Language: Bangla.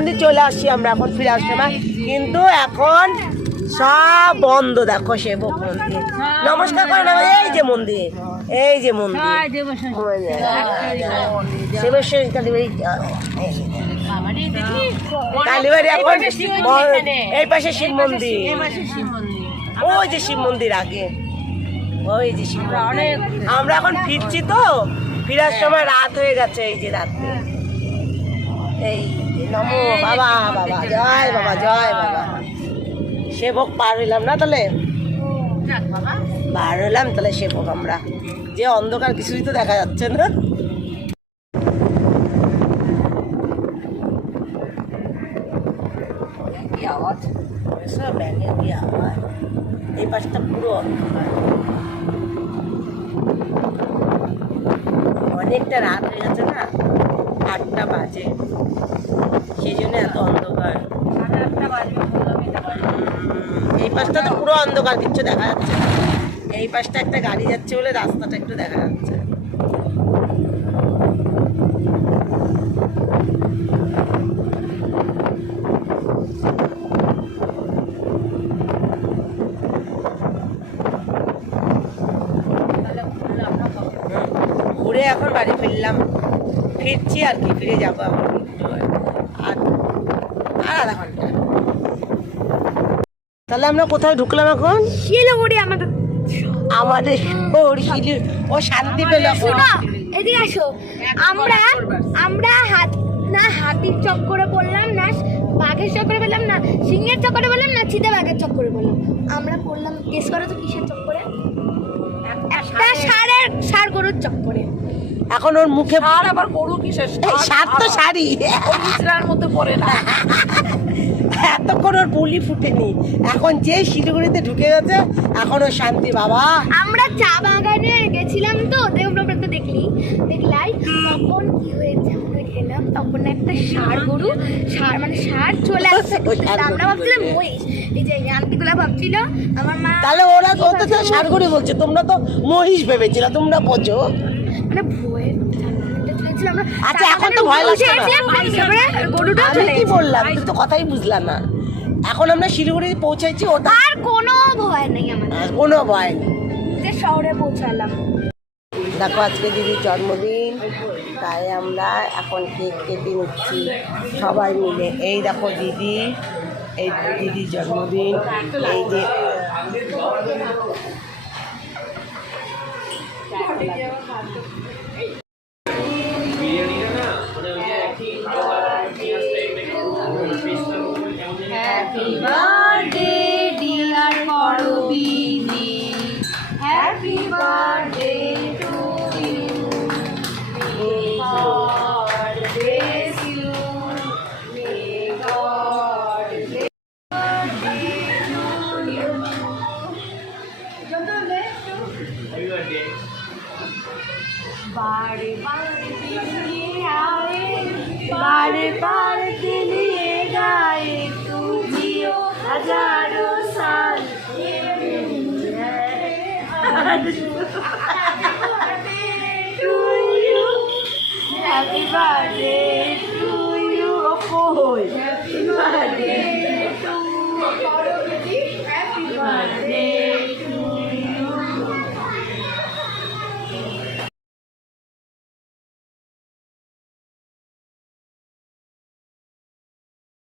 মন্দির চলে আসছি আমরা এখন ফিরে আসছে না, কিন্তু এখন সব বন্ধ। দেখো সেবক মন্দির, নমস্কার করে না, এই যে মন্দির, এই যে মন্দির শিবেশ্বরী কালীবাড়ি। কালীবাড়ি এখন এই পাশে শিব মন্দির, ওই যে শিব মন্দির আগে, ওই যে শিব মন্দির। আমরা এখন ফিরছি তো, ফিরার সময় রাত হয়ে গেছে। এই যে রাত্রে, এই নমো বাবা, বাবা জয়, বাবা জয়, বাবা। সেবক পার হইলাম না, তাহলে পার হইলাম, তাহলে সেবক আমরা। যে অন্ধকার কিছুই তো দেখা যাচ্ছে না। কি আওয়াজ, ব্যাঙের কি আওয়াজ। এই পাশটা পুরো অন্ধকার, অনেকটা রাত হয়ে গেছে না, 8টা বাজে, সেই জন্য এত অন্ধকার। এই পাশটা তো পুরো অন্ধকার, কিচ্ছু দেখা যাচ্ছে না। এই পাশটা একটা গাড়ি যাচ্ছে বলে রাস্তাটা একটু দেখা যাচ্ছে। ঘুরে এখন বাড়ি ফিরলাম, ফিরছি আর কি, ফিরে যাবো এখন আর আধা ঘন্টা। তাহলে আমরা কোথায় ঢুকলাম এখন? শিলিগুড়ি। আমাদের ও শান্তি পেল। এদিকে আসো। আমরা হাতির চক্করে পড়লাম না, বাঘের চক্করে পড়লাম না, সিংহের চক্করে পড়লাম না, চিতা বাঘের চক্করে পড়লাম। আমরা পড়লাম, গেস করো তো কিসের চক্করে? একটা ষাঁড় গরুর চক্করে। এখন ওর মুখে আবার গরু কিসের? ষাঁড় তো শাড়ি মিশ্রার মধ্যে পড়ে না। এতক্ষণ ওর বুলি ফুটেনি, এখন যে শিলিগুড়িতে ঢুকে গেছে এখন ওর শান্তি। বাবা আমরা চা বাগানে গেছিলাম তো, দেবব্রত দেখলাই তখন কি হয়েছে, আমরা গেলাম তখন একটা ষাঁড় চলে আসছে। আমরা ভাবছিলাম মহিষ, এই যে আন্টিগুলা ভাবছিল আমার মা। তাহলে ওরা তো ষাঁড় গরু বলছে, তোমরা তো মহিষ ভেবেছিল, তোমরা বোঝো মানে ভয়ে। আচ্ছা এখন তো ভয় লাগছে না। গরুটা আমি কি বললাম, তুই তো কথাই বুঝলাম না। এখন আমরা শিলিগুড়ি পৌঁছাইছি, ওটা আর কোনো ভয় নেই আমাদের, কোনো ভয় নেই। যে শহরে পৌঁছালাম। দেখো আজকে দিদির জন্মদিন, তাই আমরা এখন কেক কেটে নিচ্ছি সবাই মিলে। এই দেখো দিদি, এই দিদির জন্মদিন, এই যে Happy birthday dear Parobini, happy birthday to you, may God bless you, may God bless you. बारे बारे दिल ये गाए तू जियो हजारों साल। Happy birthday to you, happy birthday